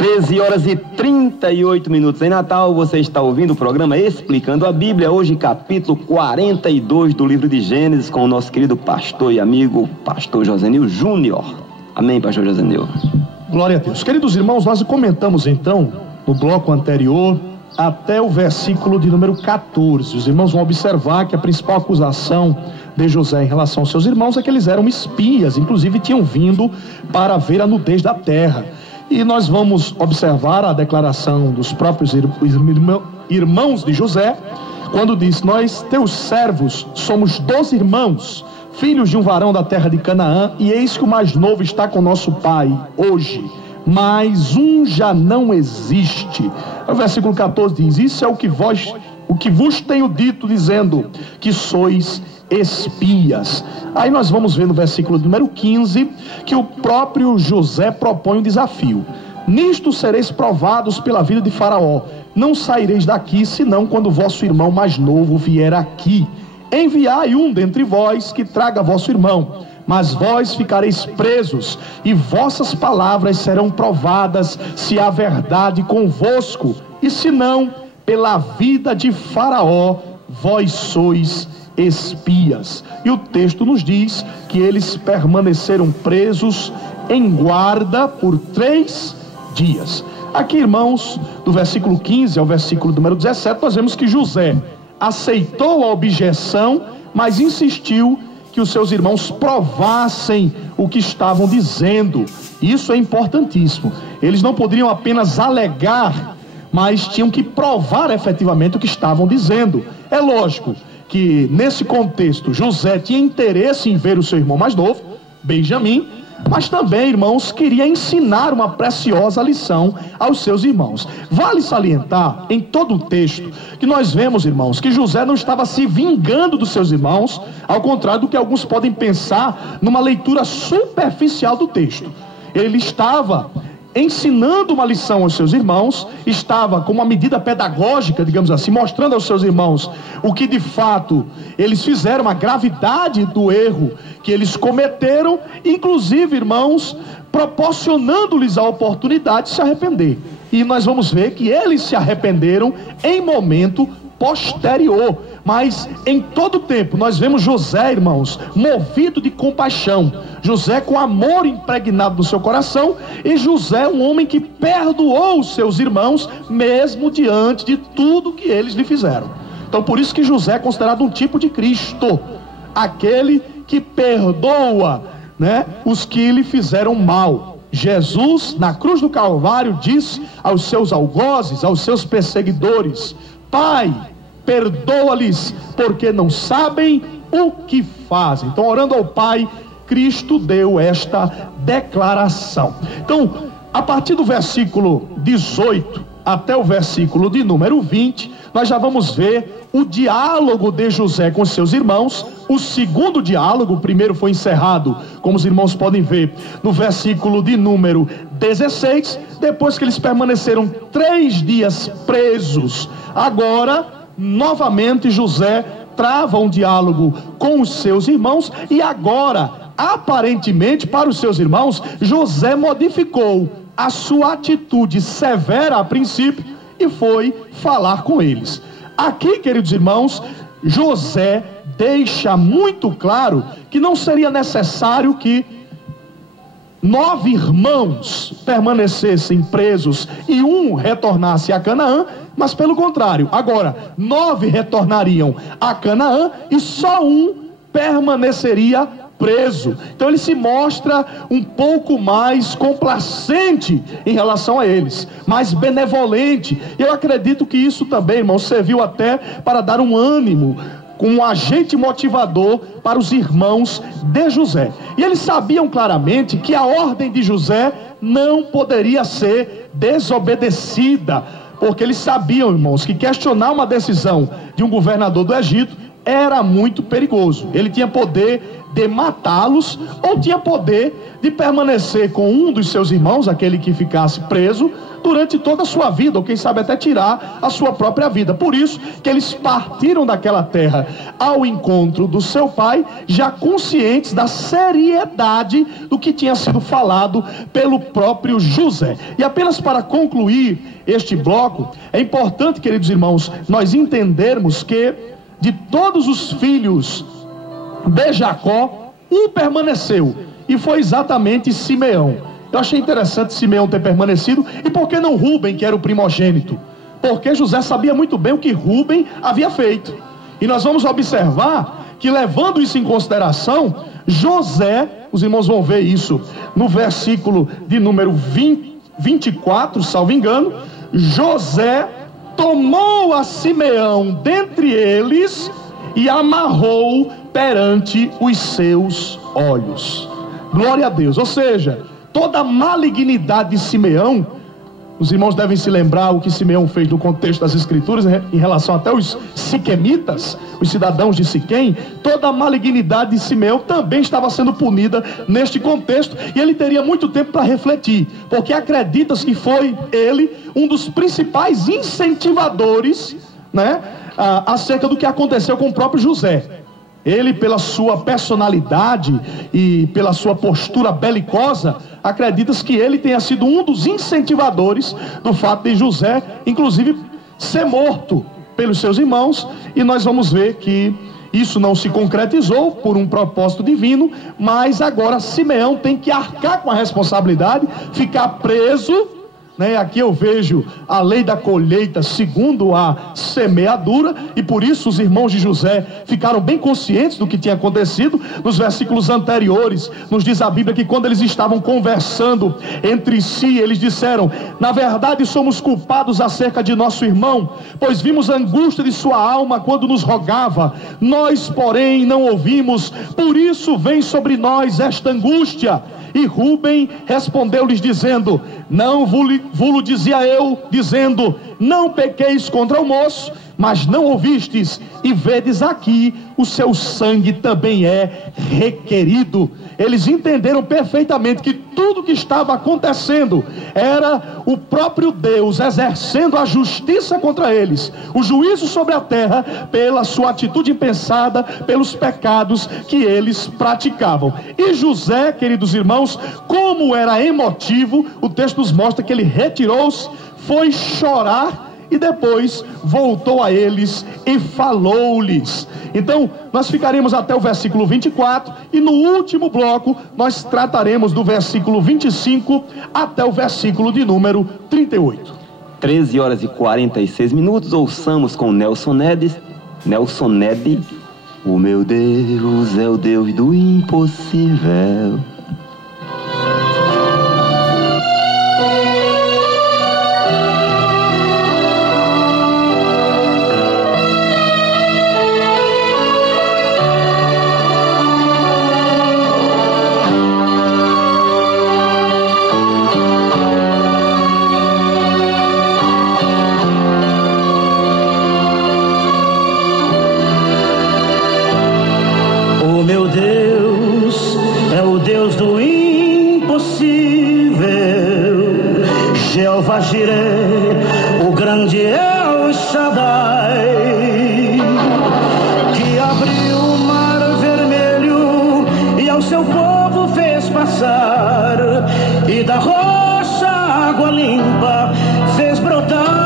13h38 em Natal. Você está ouvindo o programa Explicando a Bíblia, hoje capítulo 42 do livro de Gênesis, com o nosso querido pastor e amigo, pastor Josenil Júnior. Amém, pastor Josenil? Glória a Deus. Queridos irmãos, nós comentamos então, no bloco anterior, até o versículo de número 14. Os irmãos vão observar que a principal acusação de José em relação aos seus irmãos é que eles eram espias, inclusive tinham vindo para ver a nudez da terra. E nós vamos observar a declaração dos próprios irmãos de José, quando diz: nós, teus servos, somos 12 irmãos, filhos de um varão da terra de Canaã, e eis que o mais novo está com nosso pai hoje, mas um já não existe. O versículo 14 diz: isso é o que vos tenho dito, dizendo que sois espias. Aí nós vamos ver no versículo número 15 que o próprio José propõe um desafio: nisto sereis provados pela vida de Faraó, não saireis daqui senão quando o vosso irmão mais novo vier aqui. Enviai um dentre vós que traga vosso irmão, mas vós ficareis presos, e vossas palavras serão provadas, se há verdade convosco, e se não, pela vida de Faraó, vós sois espias. E o texto nos diz que eles permaneceram presos em guarda por 3 dias. Aqui, irmãos, do versículo 15 ao versículo número 17, nós vemos que José aceitou a objeção, mas insistiu que os seus irmãos provassem o que estavam dizendo. Isso é importantíssimo. Eles não poderiam apenas alegar, mas tinham que provar efetivamente o que estavam dizendo. É lógico que nesse contexto José tinha interesse em ver o seu irmão mais novo, Benjamim, mas também, irmãos, queria ensinar uma preciosa lição aos seus irmãos. Vale salientar em todo o texto que nós vemos, irmãos, que José não estava se vingando dos seus irmãos, ao contrário do que alguns podem pensar numa leitura superficial do texto. Ele estava ensinando uma lição aos seus irmãos, estava com uma medida pedagógica, digamos assim, mostrando aos seus irmãos o que de fato eles fizeram, a gravidade do erro que eles cometeram, inclusive, irmãos, proporcionando-lhes a oportunidade de se arrepender. E nós vamos ver que eles se arrependeram em momento posterior, mas em todo o tempo nós vemos José, irmãos, movido de compaixão, José com amor impregnado no seu coração, e José um homem que perdoou os seus irmãos mesmo diante de tudo que eles lhe fizeram. Então por isso que José é considerado um tipo de Cristo, aquele que perdoa, né, os que lhe fizeram mal. Jesus na cruz do Calvário disse aos seus algozes, aos seus perseguidores: Pai, perdoa-lhes, porque não sabem o que fazem. Então, orando ao Pai, Cristo deu esta declaração. Então, a partir do versículo 18 até o versículo de número 20, nós já vamos ver o diálogo de José com seus irmãos. O segundo diálogo, o primeiro foi encerrado, como os irmãos podem ver, no versículo de número 16, depois que eles permaneceram 3 dias presos. Agora, novamente, José trava um diálogo com os seus irmãos, e agora, aparentemente, para os seus irmãos, José modificou a sua atitude severa a princípio e foi falar com eles. Aqui, queridos irmãos, José deixa muito claro que não seria necessário que 9 irmãos permanecessem presos e um retornasse a Canaã, mas pelo contrário, agora 9 retornariam a Canaã e só um permaneceria preso. Então ele se mostra um pouco mais complacente em relação a eles, mais benevolente. Eu acredito que isso também, irmão, serviu até para dar um ânimo, com um agente motivador para os irmãos de José. E eles sabiam claramente que a ordem de José não poderia ser desobedecida, porque eles sabiam, irmãos, que questionar uma decisão de um governador do Egito era muito perigoso. Ele tinha poder de matá-los, ou tinha poder de permanecer com um dos seus irmãos, aquele que ficasse preso, durante toda a sua vida, ou quem sabe até tirar a sua própria vida. Por isso que eles partiram daquela terra ao encontro do seu pai, já conscientes da seriedade do que tinha sido falado pelo próprio José. E apenas para concluir este bloco, é importante, queridos irmãos, nós entendermos que de todos os filhos de Jacó, um permaneceu, e foi exatamente Simeão. Eu achei interessante Simeão ter permanecido. E por que não Rúben, que era o primogênito? Porque José sabia muito bem o que Rúben havia feito. E nós vamos observar que, levando isso em consideração, José, os irmãos vão ver isso no versículo de número 24, salvo engano, José tomou a Simeão dentre eles e amarrou perante os seus olhos. Glória a Deus. Ou seja, toda a malignidade de Simeão, os irmãos devem se lembrar o que Simeão fez no contexto das Escrituras, em relação até os siquemitas, os cidadãos de Siquém. Toda a malignidade de Simeão também estava sendo punida neste contexto, e ele teria muito tempo para refletir, porque acredita-se que foi ele um dos principais incentivadores, acerca do que aconteceu com o próprio José. Ele, pela sua personalidade e pela sua postura belicosa, acredita-se que ele tenha sido um dos incentivadores do fato de José, inclusive, ser morto pelos seus irmãos. E nós vamos ver que isso não se concretizou por um propósito divino, mas agora Simeão tem que arcar com a responsabilidade, ficar preso. Aqui eu vejo a lei da colheita segundo a semeadura, e por isso os irmãos de José ficaram bem conscientes do que tinha acontecido. Nos versículos anteriores nos diz a Bíblia que quando eles estavam conversando entre si, eles disseram: na verdade somos culpados acerca de nosso irmão, pois vimos a angústia de sua alma quando nos rogava, nós porém não ouvimos, por isso vem sobre nós esta angústia. E Rúben respondeu-lhes dizendo: não vos dizia eu, dizendo, não pequeis contra o moço, mas não ouvistes, e vedes aqui, o seu sangue também é requerido. Eles entenderam perfeitamente que tudo que estava acontecendo era o próprio Deus exercendo a justiça contra eles, o juízo sobre a terra, pela sua atitude impensada, pelos pecados que eles praticavam. E José, queridos irmãos, como era emotivo, o texto nos mostra que ele retirou-se, foi chorar, e depois voltou a eles e falou-lhes. Então nós ficaremos até o versículo 24, e no último bloco nós trataremos do versículo 25 até o versículo de número 38. 13 horas e 46 minutos, ouçamos com Nelson Ned, o meu Deus é o Deus do impossível. Jeová Jireh, o grande El Shaddai, que abriu o mar vermelho e ao seu povo fez passar, e da rocha água limpa fez brotar.